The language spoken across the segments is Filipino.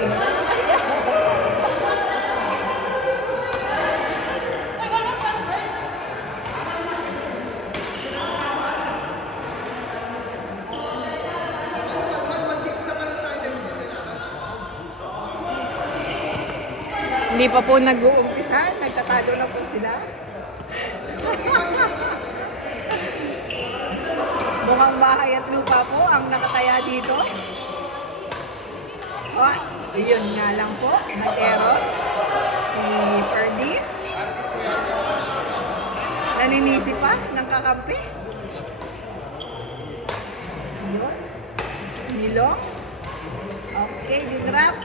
Tingnan. Hindi pa po nag-uumpisa, nagtatalo na po sila. Mukhang bahay at lupa po ang nakataya dito. Oh, yun nga lang po, nag-error si Ferdy. Naninisi pa ng kakampi. Yun. Nilong. Okay, dinrap.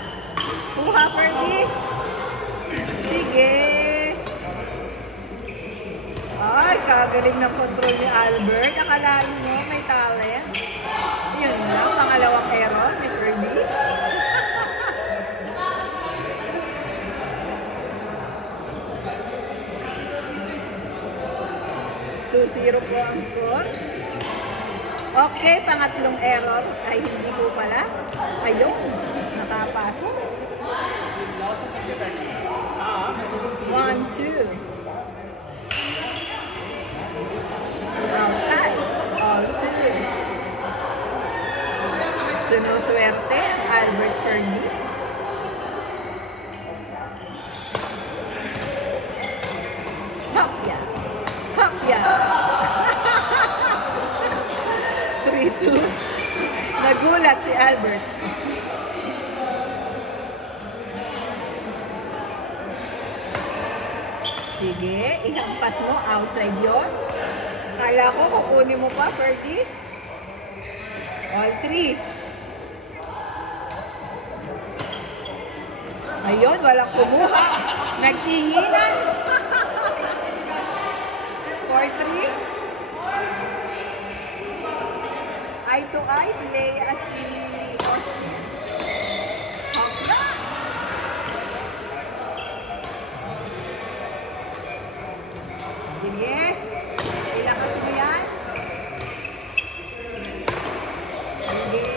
Kuha, Ferdy. Sige. Ay, kagaling ng control ni Albert. Akalain mo, may talent. Yun lang, pangalawang error ni Ferdy. 2-0 po ang score. Okay, pangatlong error. Ay, hindi po pala. Ayun, nakapasok. 1-2. Outside. All 2. Sinuswerte ang Albert Ferdy. Hopya. Hopya. 3-2. Nagulat si Albert. Sige, ihampas mo. Outside yon. Kala ko kukunin mo pa, Ferdy. All 3. Ayun, walang kumuha. Nagtinginan. 4-3. Eye to eye, si Leia at si Austin. Hopla! Sige. Ilakas mo yan. Sige.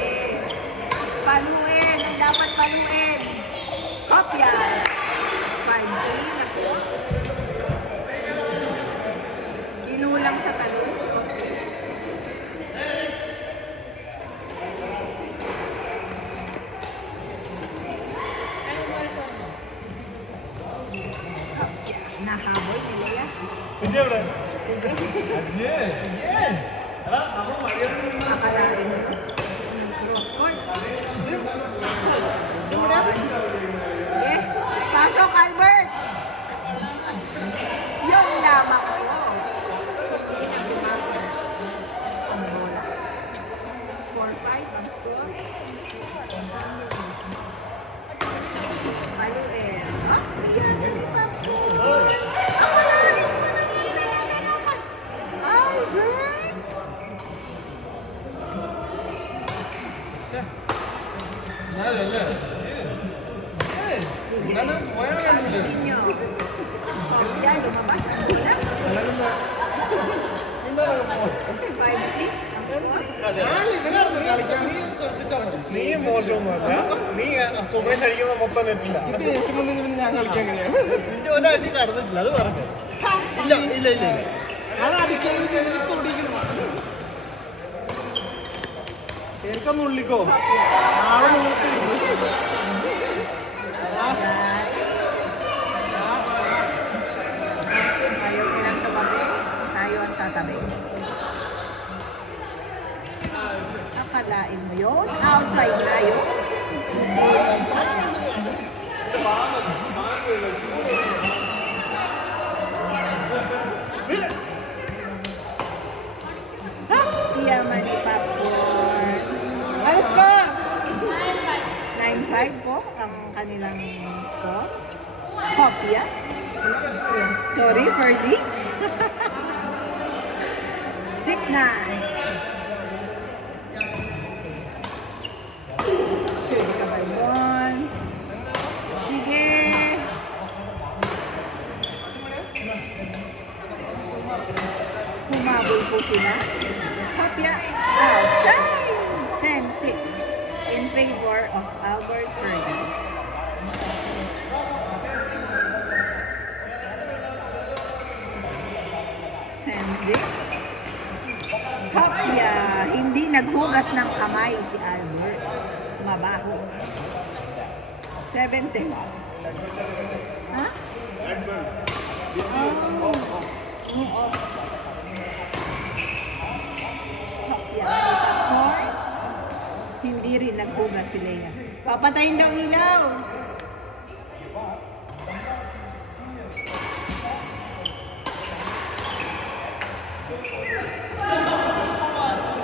Paluin. Ang dapat paluin. Hopya! 5-3 na po. Kinulang sa talon si Austin. Nahabol ni Leia. Sige, bro. Sige. Sige. Yeah. Hala, ako Mario. Akalain mo. Cross court. Okay. Pasok, Albert. Yung lamang ko. Ang bola. 4-5 ang score. Paluin. Ah, yan. Ganun pa po. Akalain mo na hinayagan naman. Albert. Nada, nada. Nada, wala na nila. Ninyo. Yan, lumabas ang bola. Nada na. Hindi na mo. 5-6 ang score. Dale, benar, നീ മോശമൊന്നുമല്ല നീ സുമേഷ് അടിക്കുന്ന മൊത്തം നെറ്റില്ല ഞാൻ കളിക്കാൻ നിന്റെ ഒരടി നടന്നിട്ടില്ല അത് പറഞ്ഞു ഇല്ല ഇല്ല ഇല്ല ഞാൻ അടിക്കുന്നത് എനിക്കൊന്ന് ഉള്ളിക്കോ നാളെ നിങ്ങൾക്ക് Ayaw nilang tumabi. Tayo ang tatabi. Akalain mo yun. Outside na yun. Yaman ni Popcorn. Ano score? 9-5 po ang kanilang score. Hopya. Sorry, Ferdy. 6-9. Pwede ka ba yun? Sige. Humabol po sila. Hopya. Outside. 10-6 in favor of Albert Ferdy. Hapya, hindi naghugas ng kamay si Albert. Mabaho. 7-10. Ha? Oo. Hapya, hindi rin naghugas si Lea. Papatayin daw ilaw.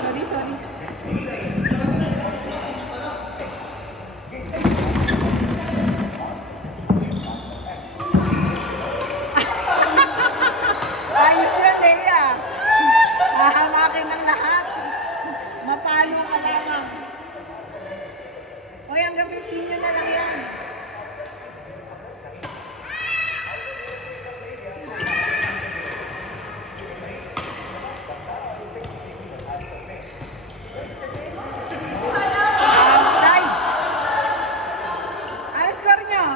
Sorry. Ayos yan, Lea. Hahamakin ng lahat. Mapalo ka lamang. Hoy, hanggang 15 nyo na lang yan. Outside. Ano score nyo?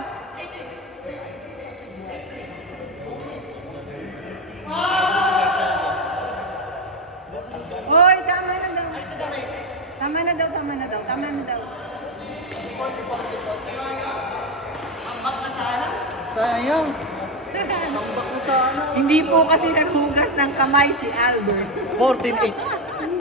Hoy, tama na daw. Tama na daw. Sayang. Tambak na sana. Hindi po kasi naghugas ng kamay si Albert. 14-8.